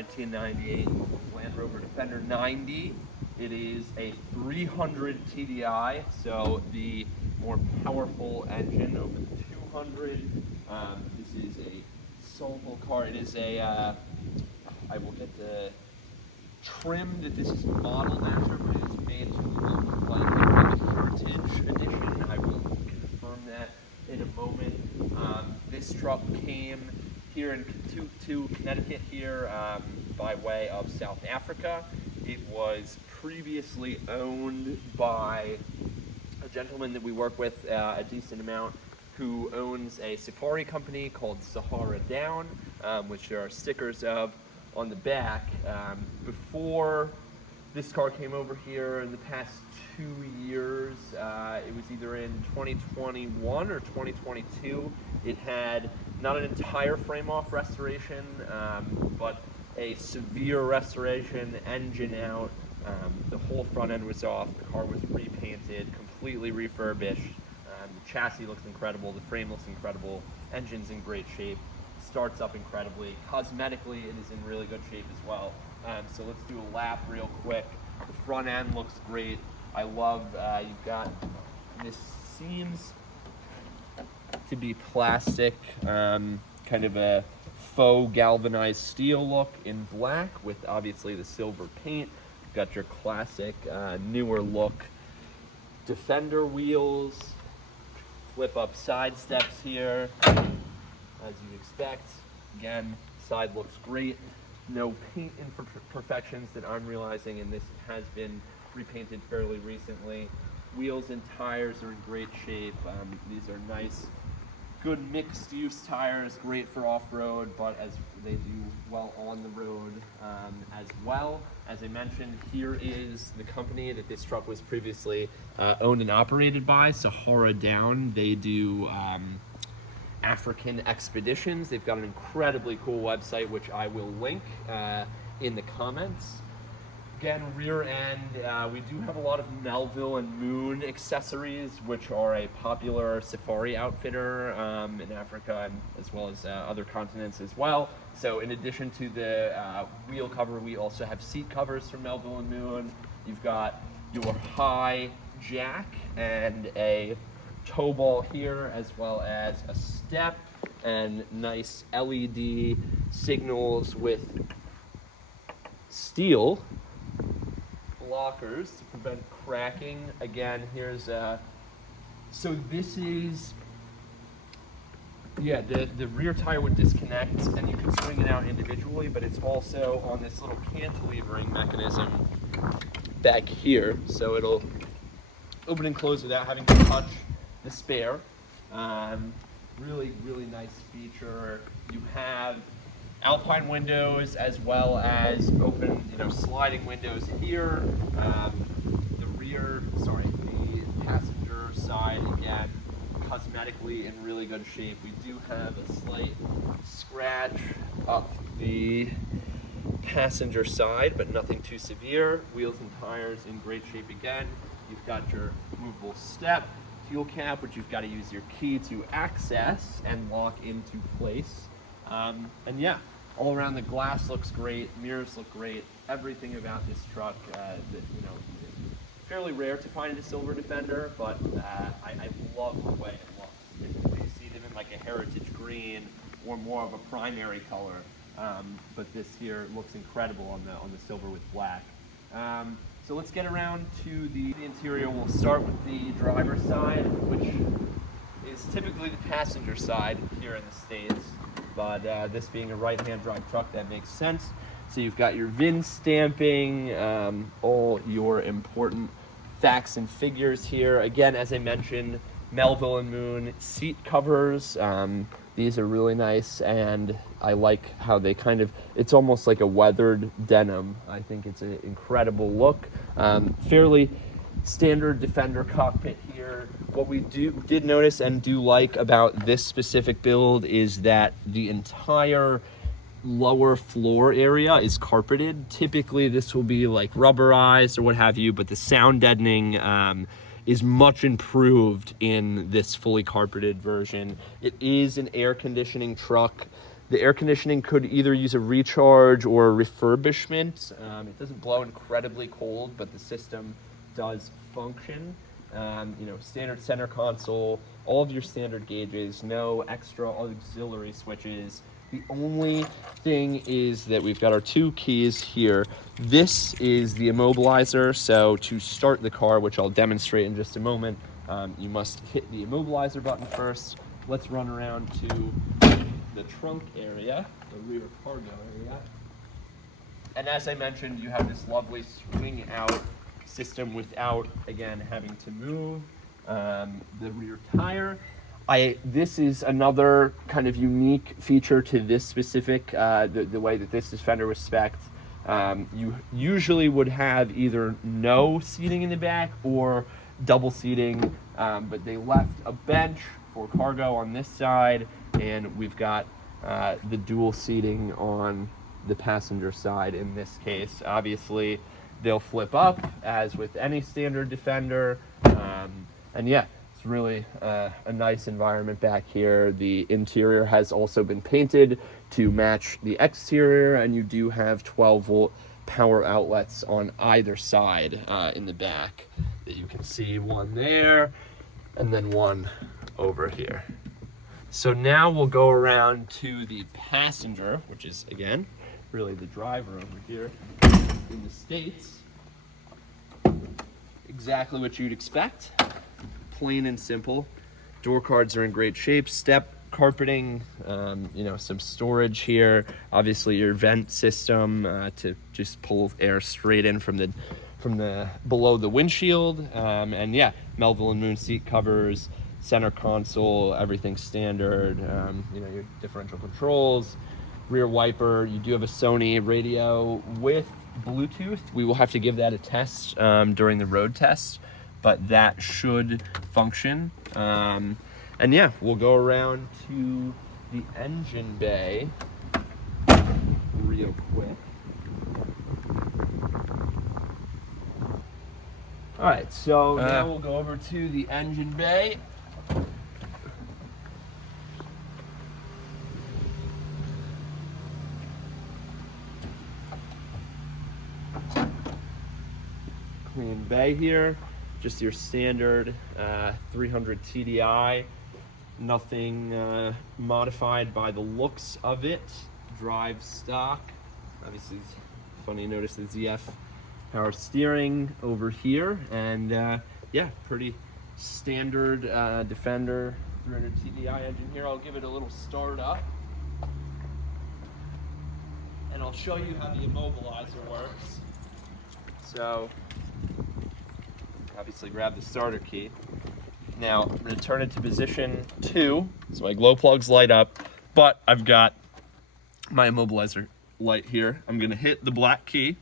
1998 Land Rover Defender 90. It is a 300 TDI, so the more powerful engine over the 200. This is a solo car. It is a, I will get the trim that this is modeled after, but it is made to look like a Heritage Edition. I will confirm that in a moment. This truck came here to Connecticut here by way of South Africa. It was previously owned by a gentleman that we work with a decent amount, who owns a safari company called Sahara Down, which there are stickers of on the back. Before this car came over here in the past 2 years, it was either in 2021 or 2022, it had not an entire frame-off restoration, but a severe restoration, engine out. The whole front end was off, the car was repainted, completely refurbished. The chassis looks incredible, the frame looks incredible, engine's in great shape, starts up incredibly. Cosmetically, it is in really good shape as well. So let's do a lap real quick. The front end looks great. I love, you've got, this seems to be plastic, kind of a faux galvanized steel look in black with obviously the silver paint. You've got your classic newer look Defender wheels, flip up side steps here, as you'd expect. Again, side looks great. No paint imperfections that I'm realizing, and this has been repainted fairly recently. Wheels and tires are in great shape. These are nice, good mixed use tires, great for off-road, but as they do well on the road as well. As I mentioned, here is the company that this truck was previously owned and operated by, Sahara Down. They do African expeditions. They've got an incredibly cool website, which I will link in the comments. Again, rear end, we do have a lot of Melville and Moon accessories, which are a popular safari outfitter in Africa and as well as other continents as well. So in addition to the wheel cover, we also have seat covers from Melville and Moon. You've got your high jack and a tow ball here, as well as a step and nice LED signals with steel blockers to prevent cracking. Again, here's so this is, yeah, the rear tire would disconnect and you can swing it out individually, but it's also on this little cantilevering mechanism back here, so it'll open and close without having to touch the spare. Really, really nice feature. You have Alpine windows as well as open, sliding windows here. The passenger side, again, cosmetically in really good shape. We do have a slight scratch up the passenger side, but nothing too severe. Wheels and tires in great shape again. You've got your movable step, fuel cap, which you've got to use your key to access and lock into place. And yeah, all around the glass looks great, mirrors look great, everything about this truck, fairly rare to find a silver Defender, but I love the way it looks. Typically you see them in like a heritage green or more of a primary color, but this here looks incredible on the silver with black. So let's get around to the interior. We'll start with the driver's side, which is typically the passenger side here in the States, but this being a right-hand drive truck, that makes sense. So you've got your VIN stamping, all your important facts and figures here. Again, as I mentioned, Melville and Moon seat covers. These are really nice, and I like how they it's almost like a weathered denim. I think it's an incredible look. Fairly standard Defender cockpit here. What we did notice and do like about this specific build is that the entire lower floor area is carpeted. Typically this will be like rubberized or what have you, but the sound deadening is much improved in this fully carpeted version. It is an air conditioning truck. The air conditioning could either use a recharge or a refurbishment. It doesn't blow incredibly cold, but the system does function. Standard center console, all of your standard gauges, no extra auxiliary switches. The only thing is that we've got our 2 keys here. This is the immobilizer, so to start the car, which I'll demonstrate in just a moment, you must hit the immobilizer button first. Let's run around to the trunk area, the rear cargo area. And as I mentioned, you have this lovely swing out system without, again, having to move the rear tire. This is another kind of unique feature to this specific, the way that this Defender was spec'd. You usually would have either no seating in the back or double seating, but they left a bench for cargo on this side, and we've got the dual seating on the passenger side in this case. Obviously, they'll flip up, as with any standard Defender, and yeah, it's really a nice environment back here. The interior has also been painted to match the exterior, and you do have 12-volt power outlets on either side in the back that you can see, one there and then one over here. So now we'll go around to the passenger, which is, again, really the driver over here in the States. Exactly what you'd expect. Plain and simple. Door cards are in great shape. Step carpeting, some storage here. Obviously your vent system to just pull air straight in from the below the windshield. And yeah, Melville and Moon seat covers, center console, everything standard. Your differential controls, rear wiper. You do have a Sony radio with Bluetooth. We will have to give that a test during the road test, but that should function. And yeah, we'll go around to the engine bay real quick. All right, so now we'll go over to the engine bay. Clean bay here, just your standard 300 TDI, nothing modified by the looks of it. Drive stock. Obviously, it's funny to notice the ZF power steering over here, and yeah, pretty standard Defender 300 TDI engine here. I'll give it a little start up, and I'll show you how the immobilizer works. So, obviously grab the starter key. Now, I'm going to turn it to position 2, so my glow plugs light up, but I've got my immobilizer light here. I'm going to hit the black key.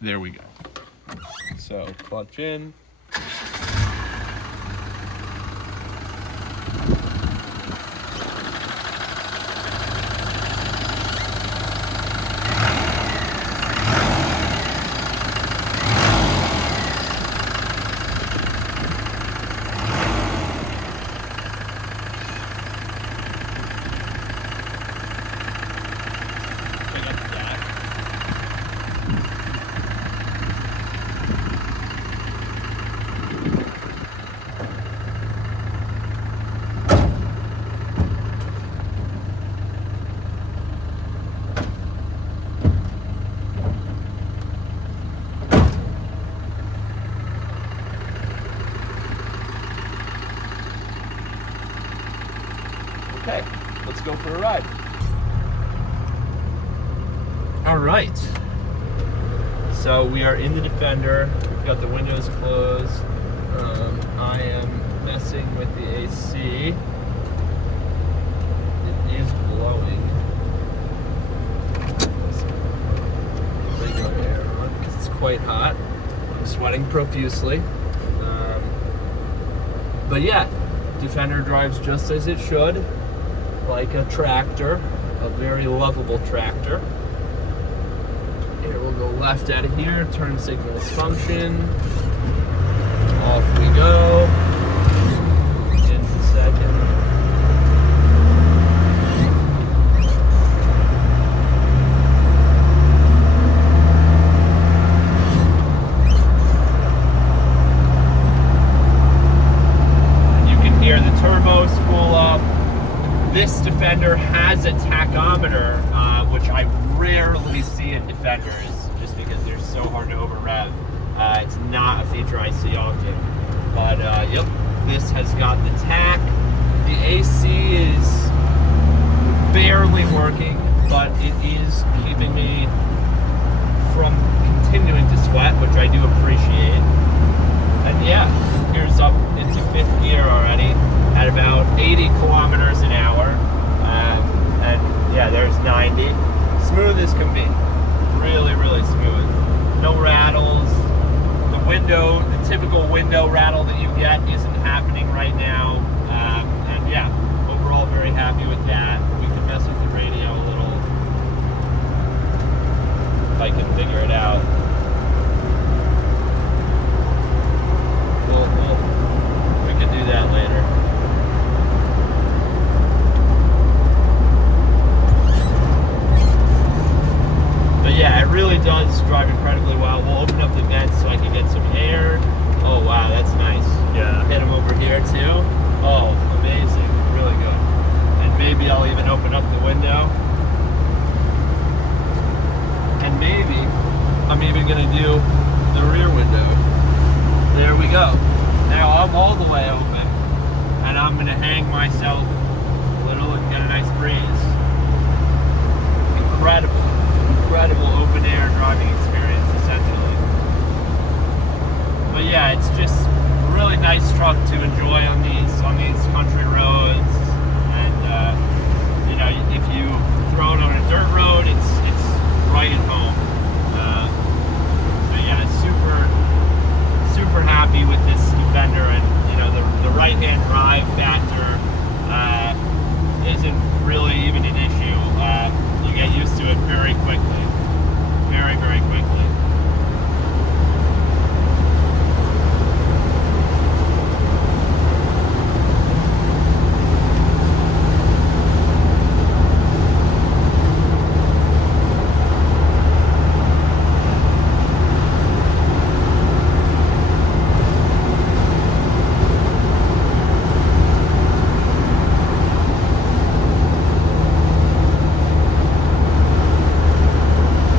There we go. So, clutch in. Okay, let's go for a ride. All right, so we are in the Defender. We've got the windows closed. I am messing with the AC. It is blowing. Regular air on because it's quite hot. I'm sweating profusely. But yeah, Defender drives just as it should. Like a tractor, a very lovable tractor. Here, we'll go left out of here, turn signals function. Off we go. Into second. This Defender has a tachometer, which I rarely see in Defenders, just because they're so hard to over rev. It's not a feature I see often. But yep, this has got the tach. The AC is barely working, but it is keeping me from continuing to sweat, which I do appreciate. And yeah, here's up into 5th gear already at about 80 kilometers an hour. And yeah, there's 90. Smooth as can be. Really, really smooth. No rattles. The typical window rattle that you get isn't happening right now. And yeah, overall very happy with that. We can mess with the radio a little if I can figure it out. Cool. We can do that later. But yeah, it really does drive incredibly well. We'll open up the vents so I can get some air. Oh wow, that's nice. Yeah. Hit them over here too. Oh, amazing. Really good. And maybe I'll even open up the window. And maybe I'm even gonna do the rear window. There we go. Now I'm all the way open. And I'm gonna hang myself a little and get a nice breeze. Incredible open air driving experience, essentially. But yeah, it's just a really nice truck to enjoy on these country roads. And you know, if you throw it on a dirt road, it's right at home. So yeah, super happy with this Defender, and you know, the right-hand drive factor isn't really even an issue. You get used to it very quickly. Very quickly.